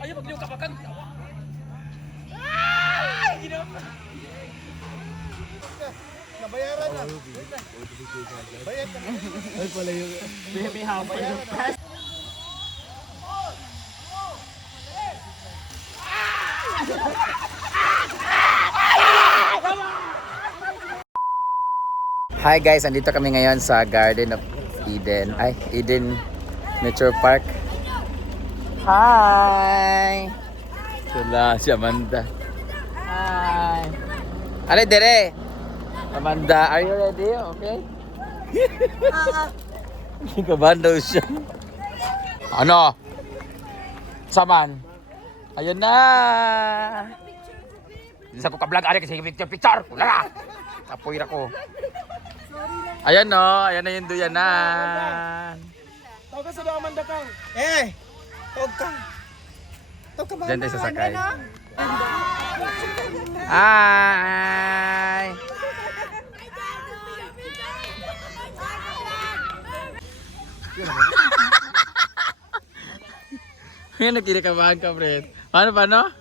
Ayaw magliw ka bakang. Ay! Nabayaran na. Bayad ka. Ay pala yung... May hapa yung press. Hi guys, andito kami ngayon sa Garden of Eden. Ay, Eden Nature Park. Hi! Wala si Amanda. Hi! Are dire? Amanda, are you ready? Okay? Kabahan daw siya. Ano? Saman? Ayun na! Hindi sa ko ka-vlog, ari kasi picture! Wala na! Kapoy na ko. Ayan no, ayan na yung duyanan. Tawag ka sa doon, Amanda Kang. Eh! Tawag ka. Tawag ka ba? Diyan tayo sasakay. Hi! Ngayon nagkinakabahan ka, Fred. Paano?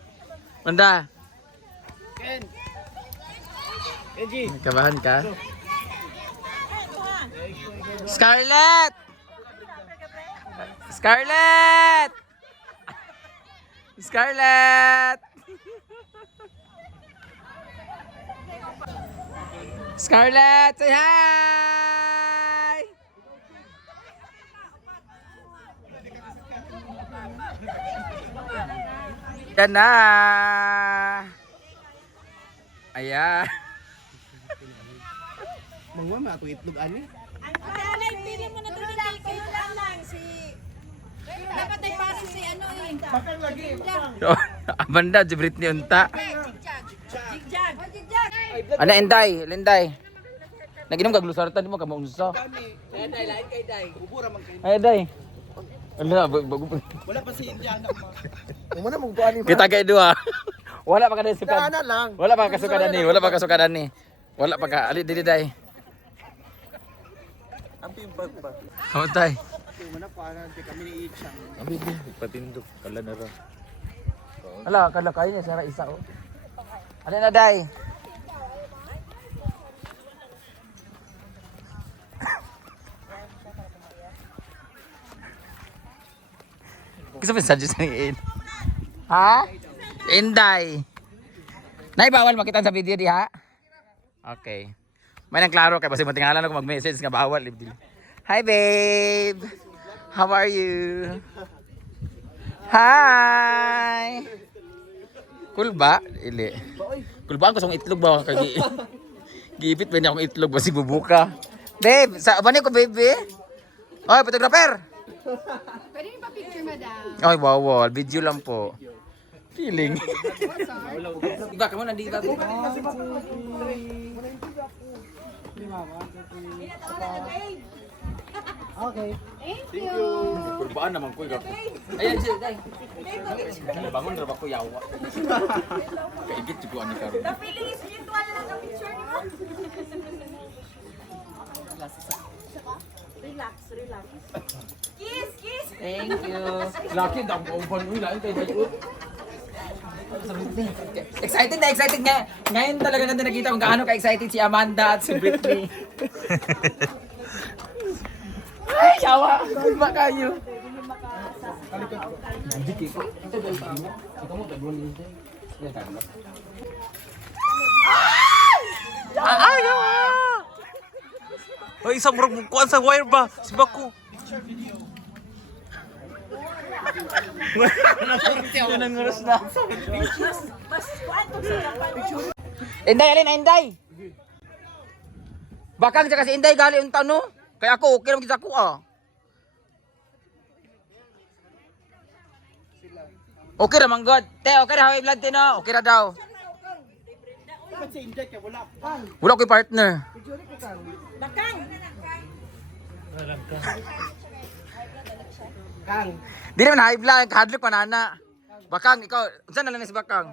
Manda? Ken! Kenji! Nagkabahan ka? Scarlett! Scarlett! Scarlett! Scarlett, say hi! Yan na! Ayan. Mangmama ako itlog ani. Alay, pili mo na doon yung cake lang si... Dapat ay parang si ano eh. Bakang lagi. Amanda, jibrit ni Unta. Jigjag. Jigjag. Oh, jigjag. Ano, Linday. Naginom kag lusartan mo ka maunsa. Day, lain kay Day. Bubura man kay. Ay, Day. Bago. Wala pa si Indiana. Umana mong tuan ni. Kita kay dua. Wala pa ka suka. Ana lang. Wala pa ka suka ni. Wala pa ka ali dili Day. Ampi yung pagpa. Kamuntay. Umana pa ana kami ni Ichang. Abi di patindog kala na ra. Ala, kala kay niya sara isa oh. Ano na Day? Gusto mo sa Diyos ng ha? Inday. Nay, bawal makita sa video di ha? Okay. May nang klaro kay basta mo tingalan ako mag-message nga bawal. Hi babe. How are you? Hi. Cool ba? Ili. Cool ba ang kusong itlog ba kagi? Gipit ba niya akong itlog basi bubuka. Babe, sa ba ko baby? Oy, photographer. Pwede niyo pa picture, madam? Ay, wow, video lang po. Feeling. Iba ka mo nandito. Okay. Thank you. Kurbaan naman ko ikaw. Ayan siya, day. Bangon ra ba ko yawa. Kaigit jugo ani karon. The feeling is mutual lang ang picture niyo. Relax. Kiss. Thank you. Laki daw ko ban uy lain kay bayo. Excited nga. Ngayon talaga natin nakita kung gaano ka-excited si Amanda at si Britney. Ay, yawa! Ba kayo? Hindi ko. Ito ba yung mo? Ito mo, tagwan nito. Yan, tagwan. Ay, yawa! Ay, isang murag mungkuan sa wire ba? Si Baku. Yan ang oras na. Inday, alin, Inday! Bakang siya kasi Inday, gali yung tano. Kaya ako, okay lang kita ko ah. Okay naman God. Te, okay na haway blood tino. Okay na daw. Ba't si Inday ka wala? Wala ko yung partner. Bakang. Kang. Di naman high blood, hadlock manana. Bakang, ikaw, saan na lang si Bakang?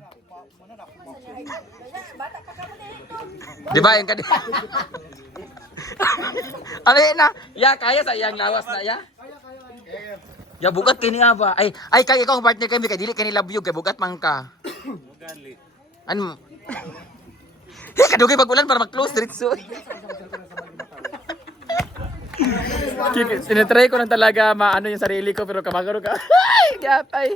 Di ba yun ka di? Ano yun na? Ya, kaya sa iyang lawas na ya? Ya bugat kini nga ba? Ay kay ikaw ang partner kay dili kay love you kay bugat man ka. Ano? Kadugay pag ulan para mag-close diretso. Tinatry ko lang talaga maano yung sarili ko pero kamagaro ka. Ay, gatay.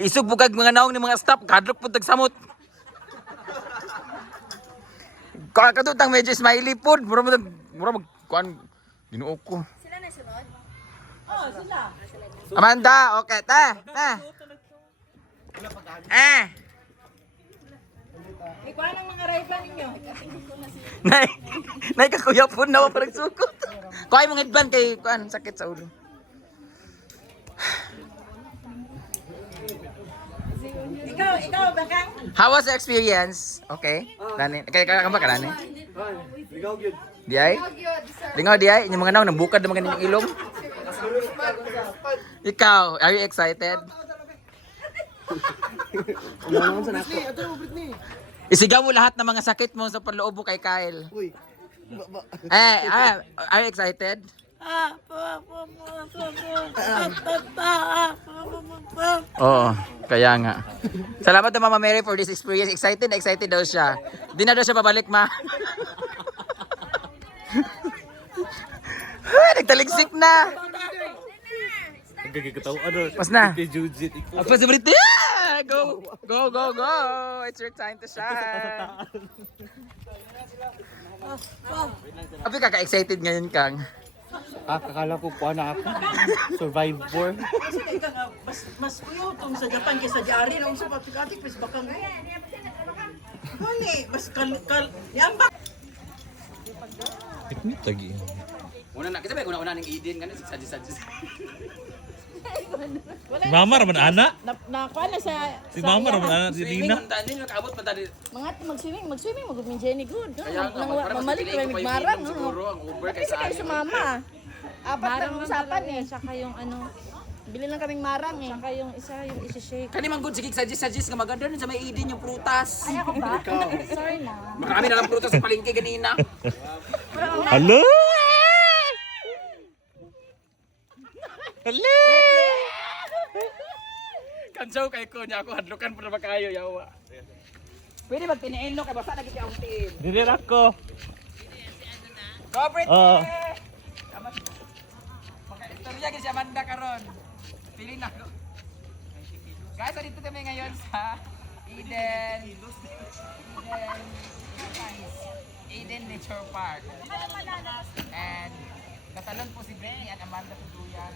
Isog bugag mga naong ni mga staff, kadlok pud tagsamot. Kakadutang medyo smiley pod, mura mag kuan Ginoo ko. Sila na sunod? Oo, sila. Amanda, okay, ta. Ikuha ng mga rifle ninyo. Nay kakuya po na parang sukot. Kuhay mong headband kay kuan sakit sa ulo. Ikaw, Bakang? How was the experience? Okay. Dani, kay kamba ka dani? Di ay? Lingaw di ay, inyong mga naw nabukad naman kaninyong ilong. Ikaw, are you excited? Isigaw mo lahat ng mga sakit mo sa panloob mo kay Kyle. Are you excited? Oo, kaya nga. Salamat na Mama Mary for this experience. Excited daw siya. Di na daw siya pabalik, ma. Nagtaligsik na. Pas na. Pas na berita. Go. It's your time to shine. Abi kaka-excited ngayon, Kang. Kakala ko po na ako. Survivor. Mas kuyotong sa Japan kaysa diari na unsa patik-atik pis bakang. Kani, mas yambak. Teknik lagi. Una na, kita ba una ning Eden kanina sadis. Si Mama raman anak. Nakuha na sa... Si Mama raman anak si Dina. Hindi nakaabot pa tadi. Mga mag-swimming, mag-min Jenny good. Kaya nga, Mamalik kami magmarang. Siguro ang Uber Kasi kayo sa mama. Apat lang usapan eh. Saka yung ano, Bili lang kaming marang eh. saka yung isi-shake. Kani man good sige suggest nga maganda rin sa may Eden yung prutas. Ay ako ba? Sorry na. Marami na lang prutas sa palengke ganina. Hello. Hello. Kansaw kay ko niya ako hadlukan pa na kayo yawa. Pwede magtiniin no kay basta lagi kay ang tiin. Dili ako. Go Brit. Oo. Istorya gyud si Amanda karon. Pili na. Guys, dito kami ngayon sa Eden Nature Park. And katalon po si Brittany at Amanda Tuduyan.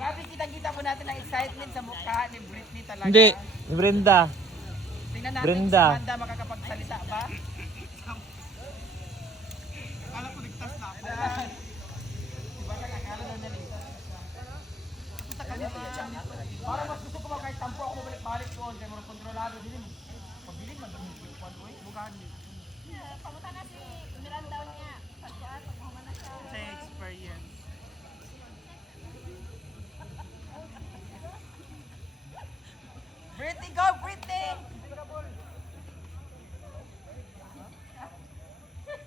Grabe kita po natin ang excitement sa mukha ni Brittany talaga. Hindi, ni Brenda. Tingnan natin Brenda. si Amanda makakapagsalita ba? Akala ko ligtas na ako. Diba kang akala na naligtas siya? Punta kami siya. Para mas gusto ko ba kahit tampo ako balik-balik doon kaya mga kontrolado din. Pabilin man doon yung kwan ko bukan. Pamunta na si Miranda niya. Pagkuhan, pagkuhan na siya. Sa experience. Brittany, go Brittany!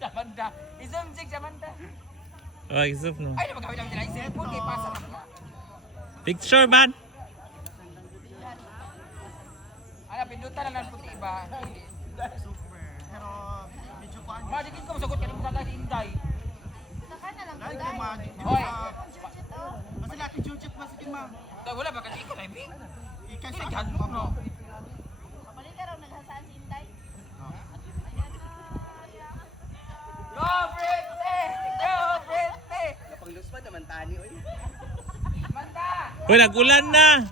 Amanda, isang jig Amanda. Oh, isip no. Ay, napagawin lang nila yung cellphone kay pasa na ka. Picture man. Ano, pindutan na lang puti iba. Super. Pero medyo kuan. Madigin ko, masagot ka rin mo sa Inday. Saka na lang. Dahil kay mag. Hoy! Kasi laki jujut mas din ma'am. Wala ba kasi ikaw, Ivy? Kasi Hadlok, no? Kapalita raw naghasaan si Inday. Go, Brittany! Go, Brittany! Hoy, nag-ulan na.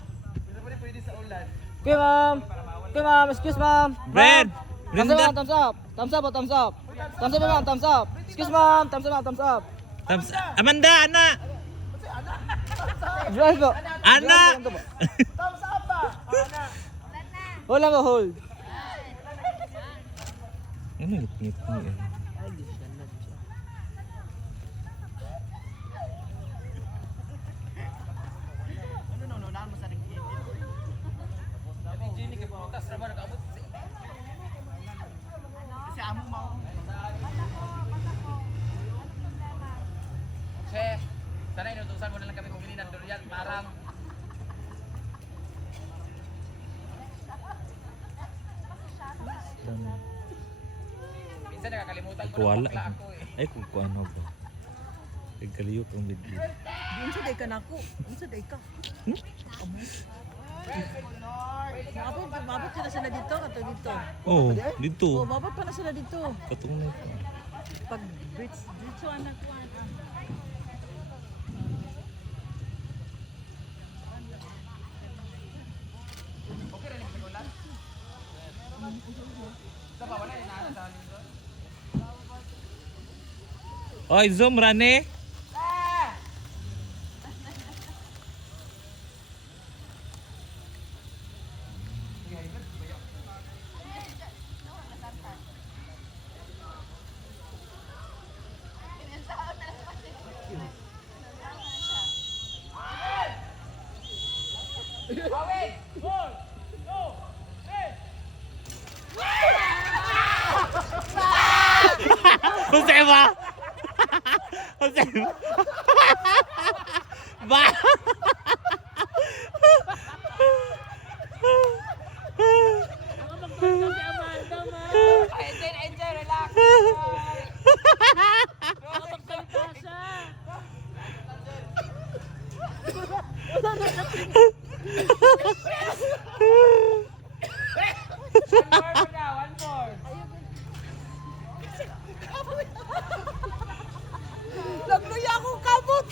Okay ma'am. Okay ma'am, excuse ma'am. Brad. Brenda. Thumbs up. Thumbs up, thumbs up. Thumbs up ma'am, thumbs up. Excuse ma'am, thumbs up, thumbs up. Amanda, anak. Drive po. Anak. Hold lang mo, hold. Ano yung ngit ni? amo mo. Che, Nautusan mo na lang kami bumili ng durian. Parang minsan nakakalimutan ko na Wala. bakla ako eh. Ay, kung ano ba. Nagkaliyok ang video. Unsa day ka nako? Unsa day ka? Mabot sila sila dito kato dito. Oh, dito. Oh, mabot pa na sila dito. Katong na ito. Pag bridge dito anak ko. Oy, zoom, Rane. Jose ba? Jose ba? Enjoy, relax. One more. Nagluya akong kabot.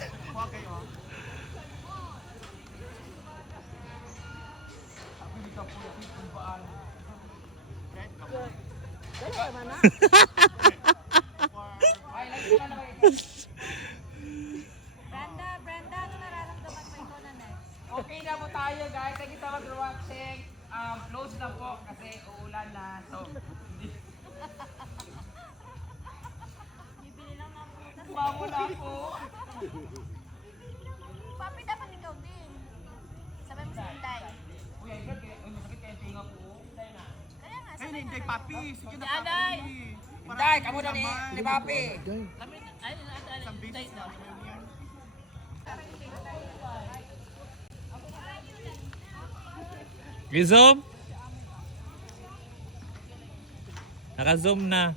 Brenda, ano nararamdaman mo ikaw na next? Okay na po tayo guys. Thank you so much for watching. Close na po kasi uulan na. So, Bibili lang ng putas. Bago na po. Papi, dapat ikaw din. Sabay mo si Inday. Uy, ay vlog eh. Uy, masakit kayo tinga po. Kaya nga, Ay, sabay hindi, na. papi. Sige na, Aday! papi. Inday, kamu na ni Papi. I-zoom. Naka-zoom na.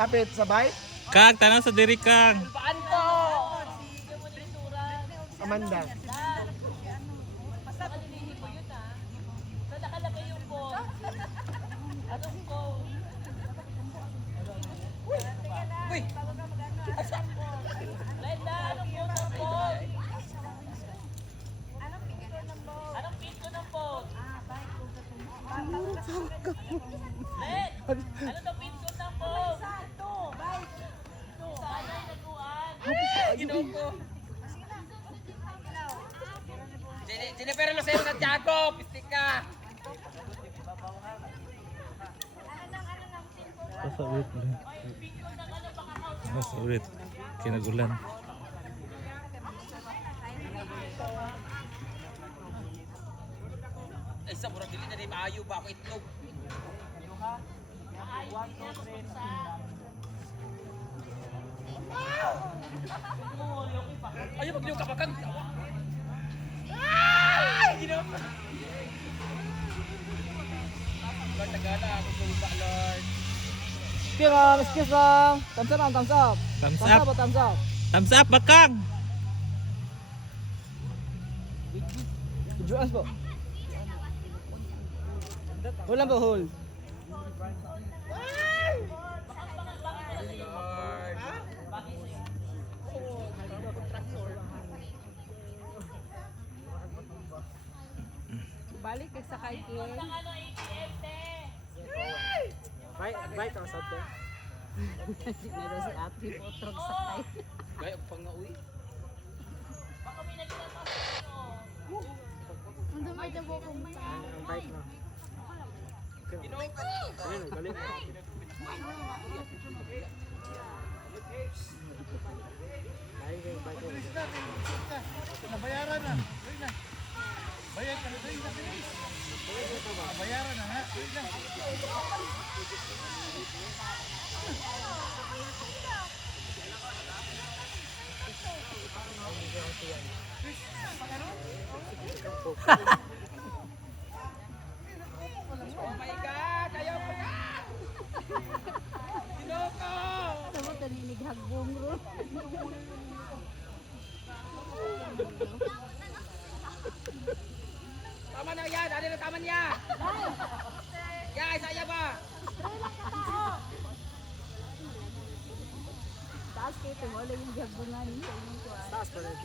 Apit, sabay? Kang, tanong sa diri Kang. Amanda. Jennifer Lucero Santiago, pistik ka. Basta ulit ulit. Basta ulit. Kinagulan. Ay, sa murag dili na rin maayo ba ako itlog. Ayaw magliw ka pa kang. Lord, tagala ako sa Lord. Excuse lang. Thumbs up, thumbs up. Thumbs up. Thumbs up. Thumbs up, Bakang. Juas po. Hold lang po, hold. Balik ka sa kay Kiel. Bye, kang sabi. Meron si Ate Potrog sa kay. Gaya pang nga uwi. Nandun may dabo kong Ang bike na. Ayun, galing. Nabayaran na. Sabot na ninighagong ro. Tama na yan, ano na tama niya? Ya, saya ba? Taas kayo ito, wala yung gagungan niya. Taas pa rin.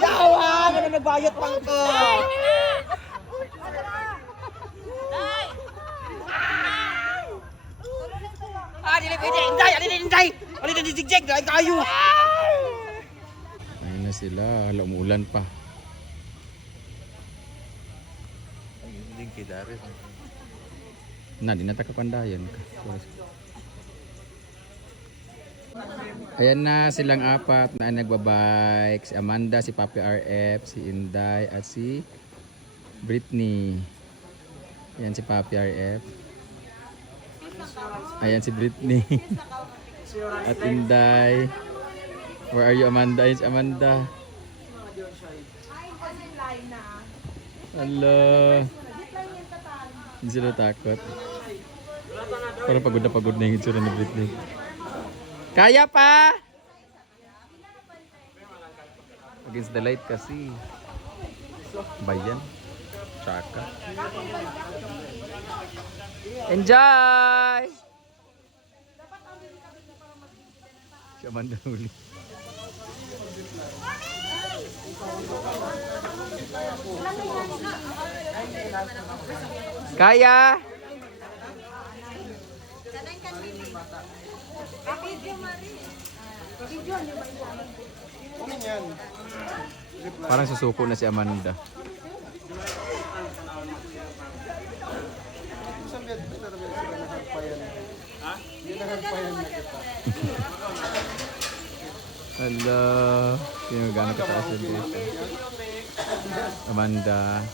Yawa! Ano nagbayot pang ko? Dili pwede! Inday! Alin inday! Alin na dizigjag! Dahil kayo! Ayun na sila, hala umuulan pa. Hindi kita rin. Na, di na takapandayan ka. Ayan na silang apat na nagbabike. Si Amanda, si Papi RF, si Inday, at si Britney. Ayan si Papi RF. Ayan si Britney. At Inday. Where are you, Amanda? Ayan si Amanda. Hello. Hindi sila takot. Parang pagod na yung itsura ni Britney. Kaya pa! Against the light kasi. Bayan. Tsaka. Enjoy! Si Amanda huli. Kaya! Parang susuko na si Amanda. Hello. Sino gano'n kataas yun dito? Amanda.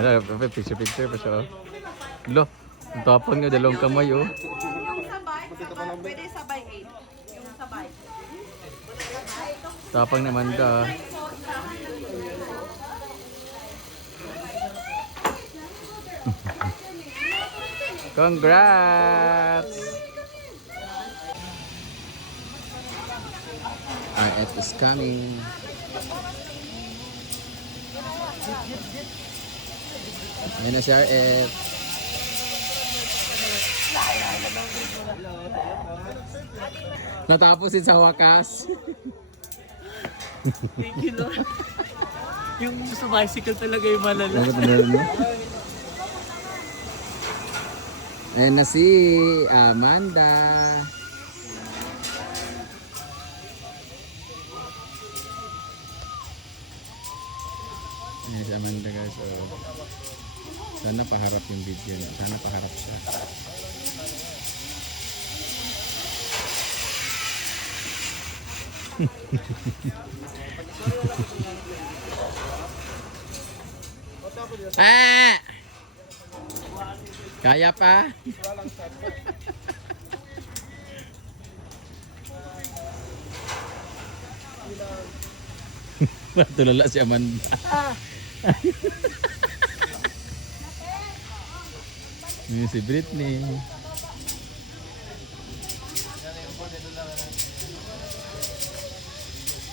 Ano, picture pa siya. Lo, ang tapang niya, dalawang kamay oh. Yung sabay, pwede sabay 8. Yung sabay. Tapang ni Amanda. Congrats! RF is coming. Ayan na si RF. Natapos din sa wakas. Thank you, Lord. Yung sa bicycle talaga yung malala. Ayan na si Amanda. Ayan si Amanda guys. Sana paharap yung video niya. Sana paharap siya. Ah! Kaya pa? Tulala si Amanda. Ini si Britney.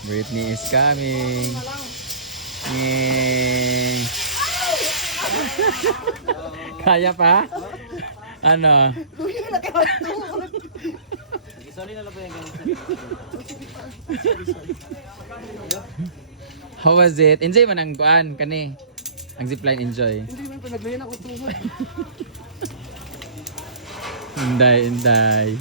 Britney is coming. Yay. Kaya pa? Ano? How was it? Enjoy man ang kuan kani. Ang zipline enjoy. Hindi man pinaglayan ako tuhod. Inday, inday.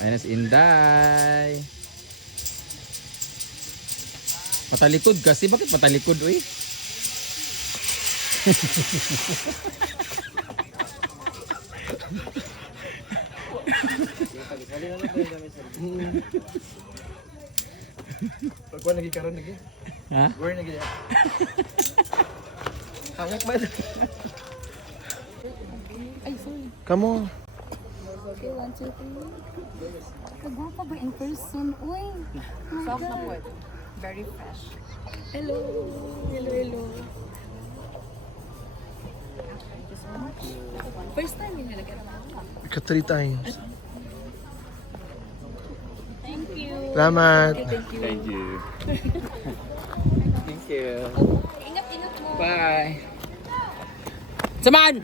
Ayan na si Inday. Patalikod kasi. Bakit patalikod, uy? Pagkuhan lagi karon lagi. Ha? Where lagi? Hangak ba? Ay, sorry. Kamu. Okay, 1, 2, 3. Kagwapa ba in person? Uy. Soft na po ito. Very fresh. Hello. Hello, hello. Thank you so much. First time yung nilagyan naman. Ika 3 times. Thank you. Salamat. Thank you. Thank you. Thank you. Ingat-ingat mo. Bye. Saman!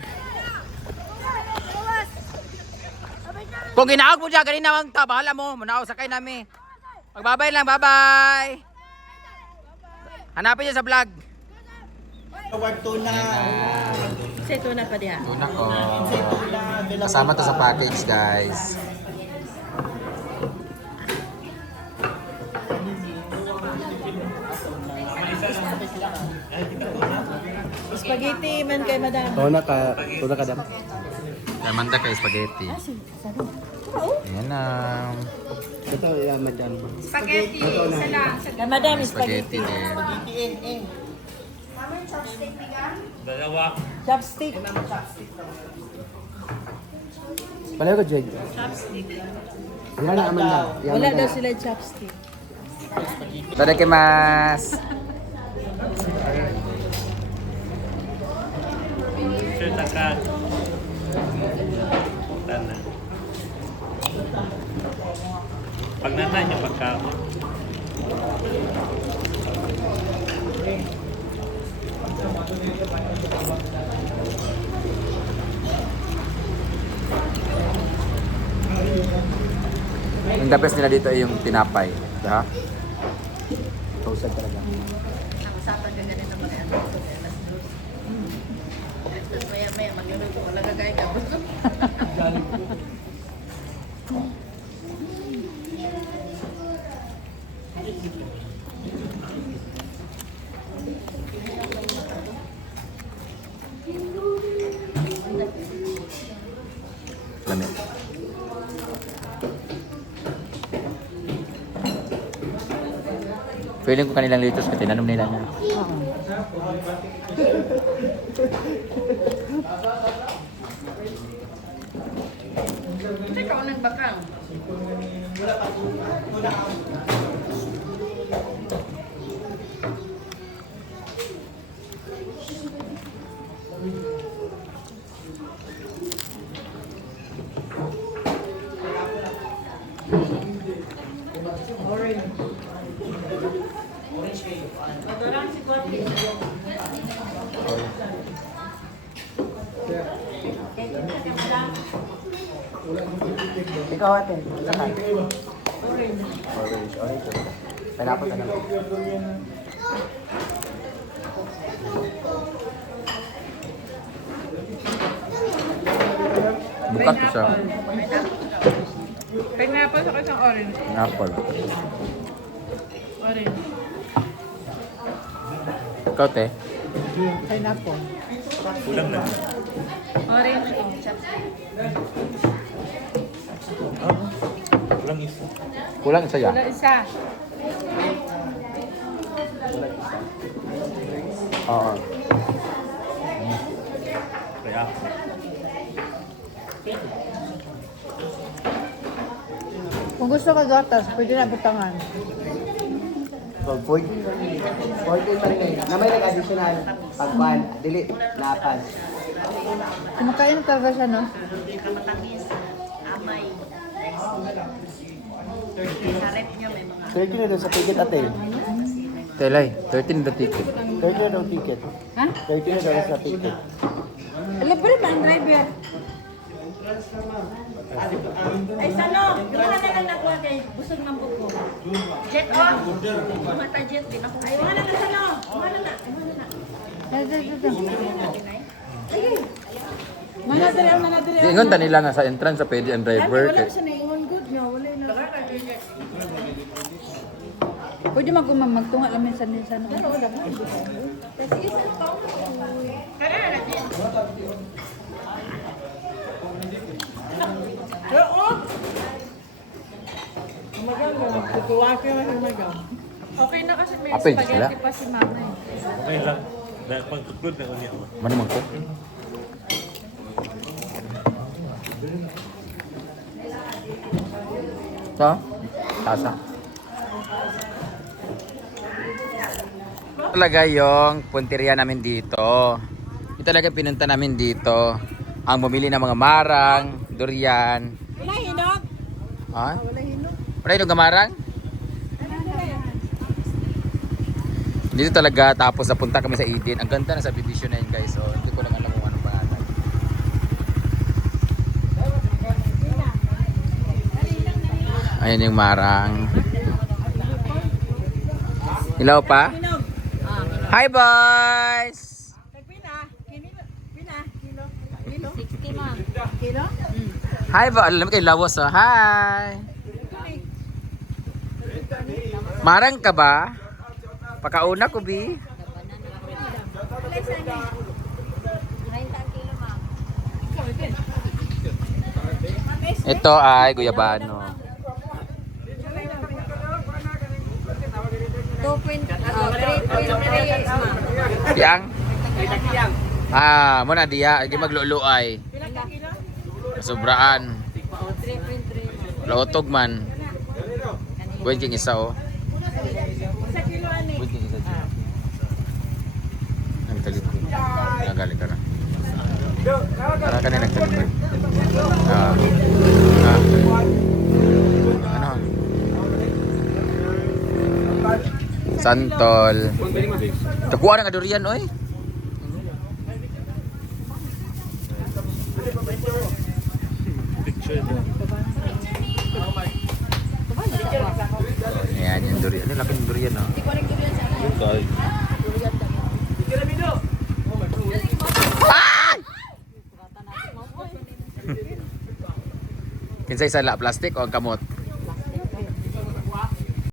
Kung ginaog mo dyan, ganina ang tabala mo. Manaw, sakay namin. Magbabay lang, bye-bye. Hanapin niya sa vlog. Tawag tuna. Say tuna pa diha. Tuna ko. Kasama to sa package, guys. Spaghetti man kay madam. Tuna ka dam. Manda kay spaghetti. Ayan na. Ito ya madam. Spaghetti, isa lang. Kay madam Spaghetti spaghetti. din. Chopstick. Palayo ko Jed. Wala na Amanda. Wala daw sila chopstick. Tadakimasu. Pag nanay niya pagkaon. Yung the best nila dito ay yung tinapay. Ha? Kausap talaga. Usapan ka ganito ba yan? Maya-maya, magluluto. Wala ka kaya ka. Lamig. Feeling ko kanilang litos kasi tinanong nila na. Ikaw nang bakang. Ikaw ate. Saan? Orange. Pineapple na lang. Bukat ko siya. Pineapple sa isang orange. Pineapple. Orange. Ikaw, te? Pineapple. Kulang na. Orange. Kulang isa. Kulang isa yan. Wala isa. Oo. Kaya. Kung gusto ka gatas, pwede na butangan. So, 40 pa rin kayo. Na may nag-additional. Pagkuhan, delete, lapas. Kumakain talaga siya, no? Amay. Sa rep niya may mga 30 na daw sa ticket ate. Telay, 13 the ticket. 30 na daw ticket. Ha? 30 na daw sa ticket. Libre ba ang driver? Ay, sano? Yung mga na lang nakuha kay busog ng buko. Jet on. Mata jet din ako. Ay, mga na lang sano. Mga na. Ingon ta nila nga sa entrance sa pwede ang driver. Pwede magtunga lang minsan-minsan. Okay na kasi may Apil sila. spaghetti pa si mama eh. Okay lang. Dahil pag-conclude na ulit ako. Mano man ko? Ito? Tasa. Talaga yung punteriya namin dito. Ito talaga pinunta namin dito. Ang bumili ng mga marang, durian. Wala hinog. Ha? Wala hinog na marang? Dito talaga, tapos napunta kami sa Eden. Ang ganda na subdivision na yun guys. So, hindi ko lang alam kung anong pangalan. Ayan yung marang. Ilaw pa? Hi boys! Kilo? 60 ma. Kilo? Hi ba? Alam mo kayo lawas oh. Hi! Marang ka ba? Pakauna ko bi. 90 kilo ma. Ito ay guyabano. 3.3 ma. Yang? Ah, mo na diya, di magluluay. Sobraan. 3.3 ma. Lautog man. Buwan king isa oh. Buwan king isa dyan. Ang talit ko. Nagali ka na. Para ka na nagtalit. Ano? Santol. Kakuha na nga durian oy. Picture na. Ayan yung durian. Ano laking durian no? Guys. Kinsay sala plastic o ang kamot?